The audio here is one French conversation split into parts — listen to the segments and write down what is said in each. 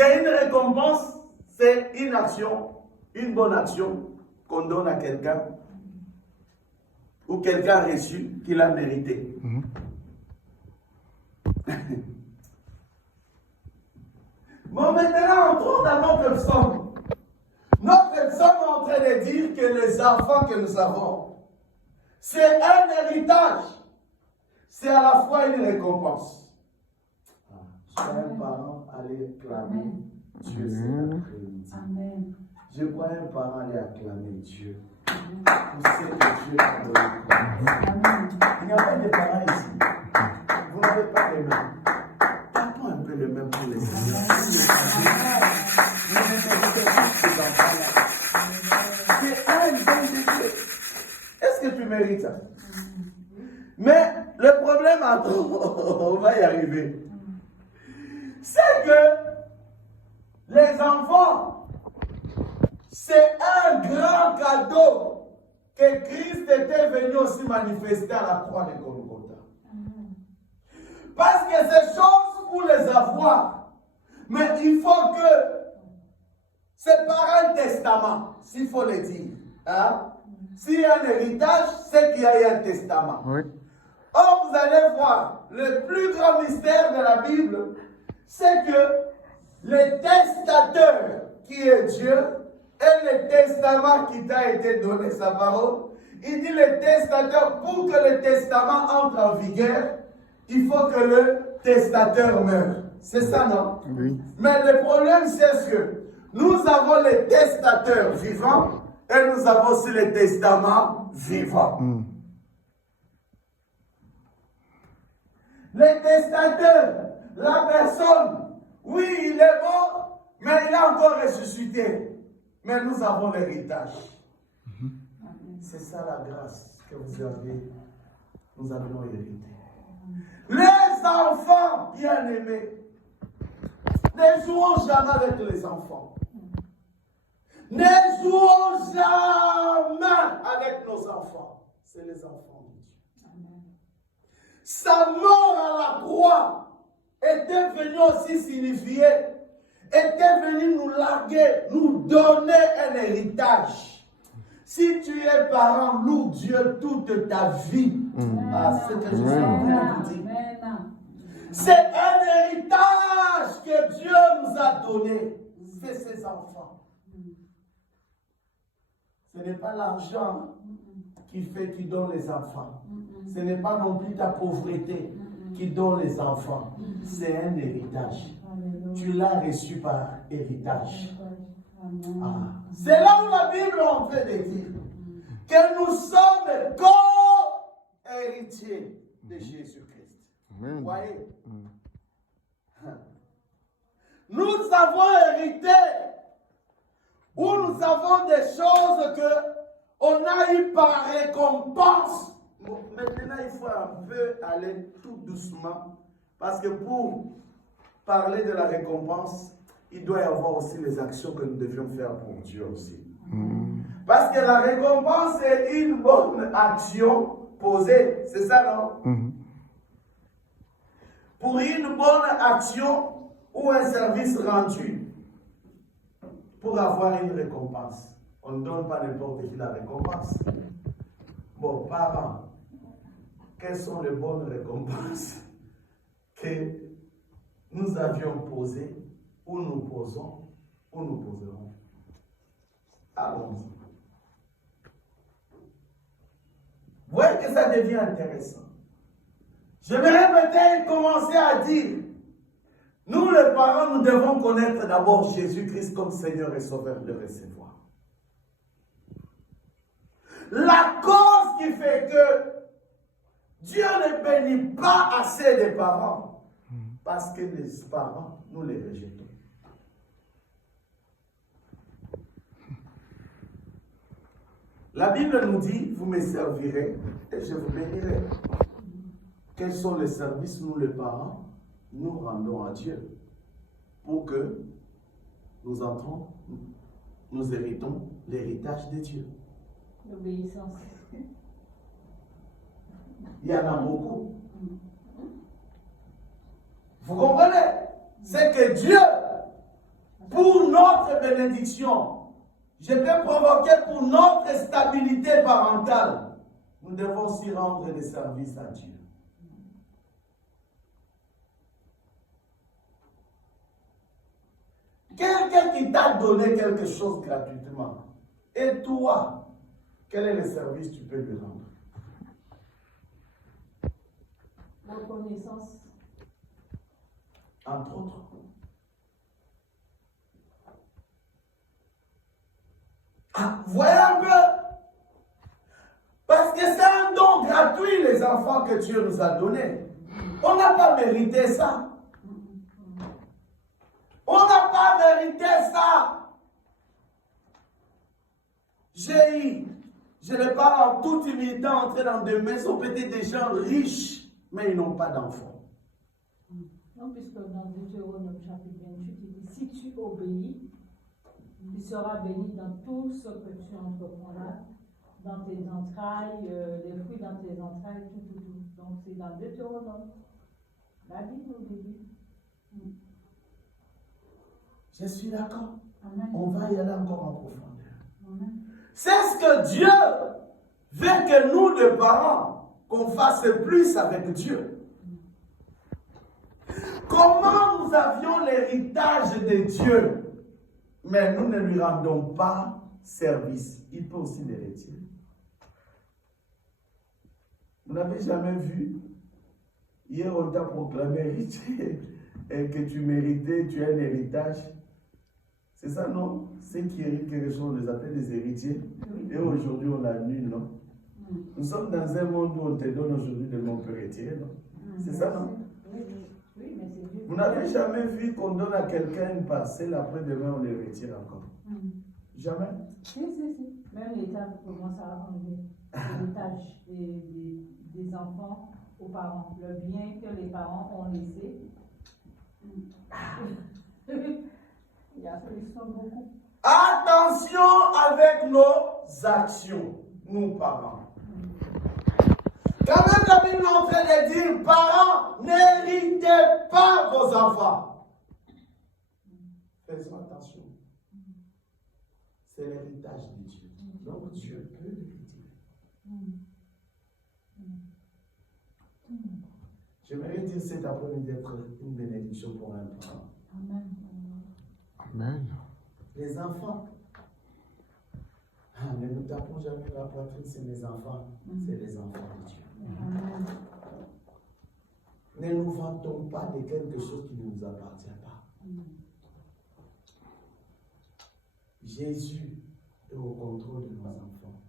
qu'une récompense, c'est une action, une bonne action qu'on donne à quelqu'un ou quelqu'un a reçu qu'il a mérité. Bon, maintenant, entrons dans notre psaume. Notre psaume est en train de dire que les enfants que nous avons, c'est un héritage. C'est à la fois une récompense. Je vois un parent aller acclamer Dieu cet après-midi. Je vois un parent aller acclamer Dieu. Vous savez que Dieu a donné. Il n'y a pas de parents ici. Vous n'avez pas les mêmes. Partons un peu le même pour les enfants. C'est un don de Dieu. Est-ce que tu mérites ça? Mais le problème, on va y arriver, c'est que les enfants, c'est un grand cadeau que Christ était venu aussi manifester à la croix de Golgotha. Parce que ces choses, pour les avoir, mais il faut que, c'est par un testament, s'il faut le dire. Hein? S'il y a un héritage, c'est qu'il y a eu un testament. Oui. Or, vous allez voir, le plus grand mystère de la Bible, c'est que le testateur, qui est Dieu, et le testament qui t'a été donné, sa parole, il dit le testateur, pour que le testament entre en vigueur, il faut que le testateur meure. C'est ça, non? Oui. Mais le problème, c'est que nous avons les testateurs vivants et nous avons aussi les testaments vivants. Le testateur, la personne, oui, il est mort, mais il a encore ressuscité. Mais nous avons l'héritage. C'est ça la grâce que vous avez. Nous avons hérité. Les enfants bien-aimés, ne jouons jamais avec les enfants. Ne jouons jamais avec nos enfants. C'est les enfants de Dieu. Sa mort à la croix était venue aussi signifier, était venue nous larguer, nous donner un héritage. Si tu es parent, loue Dieu toute ta vie. C'est ce que je suis en train de vous dire. C'est un héritage que Dieu nous a donné. C'est ses enfants. Ce n'est pas l'argent qui donne les enfants. Ce n'est pas non plus ta pauvreté qui donne les enfants. C'est un héritage. Tu l'as reçu par héritage. C'est là où la Bible est en train de dire que nous sommes co-héritiers de Jésus-Christ. Vous voyez? Nous avons hérité où nous avons des choses qu'on a eu par récompense. Bon, maintenant, il faut un peu aller tout doucement parce que pour parler de la récompense, il doit y avoir aussi les actions que nous devions faire pour Dieu aussi. Parce que la récompense est une bonne action posée. C'est ça, non? Pour une bonne action ou un service rendu, pour avoir une récompense. On ne donne pas n'importe qui la récompense. Bon, parents, quelles sont les bonnes récompenses que nous avions posées, ou nous posons, ou nous poserons? Allons-y. Vous voyez que ça devient intéressant. Je vais peut-être commencer à dire, nous les parents, nous devons connaître d'abord Jésus-Christ comme Seigneur et Sauveur de recevoir. La cause qui fait que Dieu ne bénit pas assez les parents, parce que les parents, nous les rejetons. La Bible nous dit, vous me servirez et je vous bénirai. Quels sont les services, nous les parents, nous rendons à Dieu pour que nous entrons, nous héritons l'héritage de Dieu. L'obéissance. Il y en a beaucoup. Vous comprenez? C'est que Dieu pour notre bénédiction. Je peux provoquer pour notre stabilité parentale. Nous devons aussi rendre des services à Dieu. Quelqu'un qui t'a donné quelque chose gratuitement, et toi, quel est le service que tu peux lui rendre? Reconnaissance. Entre autres. Ah, voilà un peu. Parce que c'est un don gratuit, les enfants que Dieu nous a donnés. On n'a pas mérité ça. On n'a pas mérité ça. Je les parle en toute humilité, entrer dans des maisons, peut-être des gens riches, mais ils n'ont pas d'enfants. Non, puisque dans Deutéronome chapitre 28, il dit, si tu obéis, tu seras béni dans tout ce que tu entreprendras, dans tes entrailles, les fruits dans tes entrailles, tout. Donc c'est dans Deutéronome. La Bible au début. Je suis d'accord. Amen. On va y aller encore en profondeur. Amen. C'est ce que Dieu veut que nous, les parents, qu'on fasse plus avec Dieu. Comment nous avions l'héritage de Dieu, mais nous ne lui rendons pas service. Il peut aussi l'hériter. Vous n'avez jamais vu? Hier, on t'a proclamé héritier et que tu méritais, tu as un héritage. C'est ça, non? Ceux qui héritent quelque chose, on les appelle des héritiers. Et aujourd'hui, on l'annule, non? Nous sommes dans un monde où on te donne aujourd'hui de mon héritier, non? C'est ça, non? Oui, mais c'est Dieu. Vous n'avez jamais vu qu'on donne à quelqu'un une parcelle, après demain on les retire encore? Jamais? Si. Même l'État commence à enlever l'héritage des enfants aux parents. Le bien que les parents ont laissé. Il y a beaucoup. Attention avec nos actions, nous parents. Quand même la Bible est en train de dire, parents, n'héritez pas vos enfants. Faisons attention. C'est l'héritage de Dieu. Donc Dieu peut l'hériter. J'aimerais dire cet après-midi d'être une bénédiction pour un parent. Amen. Amen. Les enfants. Ne nous tapons jamais la poitrine, c'est les enfants. C'est les enfants de Dieu. Amen. Ne nous vantons pas de quelque chose qui ne nous appartient pas. Jésus est au contrôle de nos enfants.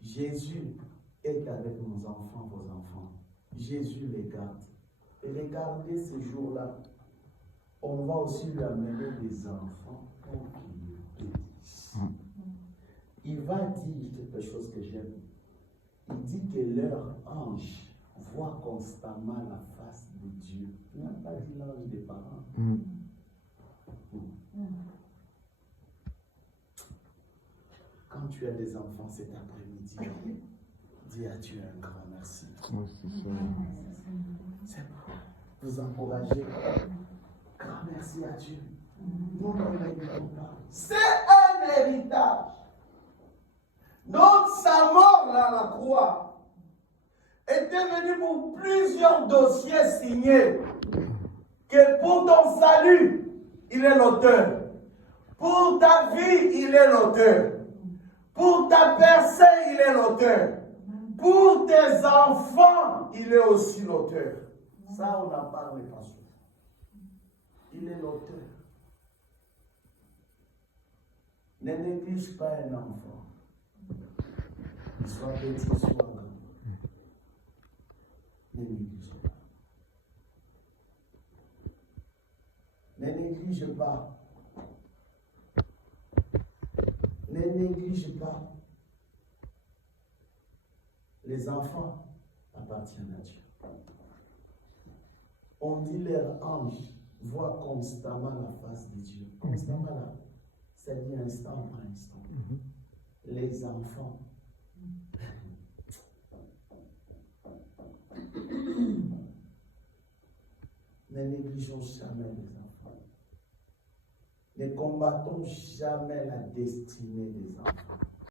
Jésus est avec nos enfants, vos enfants. Jésus les garde. Et regardez ce jour-là, on va aussi lui amener des enfants pour qu'ils le bénissent. Il va dire quelque chose que j'aime. Il dit que leur ange voit constamment la face de Dieu. Il n'a pas dit l'ange des parents. Quand tu as des enfants cet après-midi, dis à Dieu un grand merci. C'est pour vous encourager. Grand merci à Dieu. Nous ne méritons pas. C'est un héritage. Donc sa mort là, à la croix était venue pour plusieurs dossiers signés. Que pour ton salut, il est l'auteur. Pour ta vie, il est l'auteur. Pour ta personne, il est l'auteur. Pour tes enfants, il est aussi l'auteur. Ça, on n'en parle pas souvent. Il est l'auteur. Ne néglige pas un enfant. Qu'il soit petit, soit grand. Ne néglige pas. Ne néglige pas. Ne néglige pas. Les enfants appartiennent à Dieu. On dit leur ange voit constamment la face de Dieu. Constamment là. C'est dit instant par instant. Les enfants. Ne négligeons jamais les enfants. Ne combattons jamais la destinée des enfants.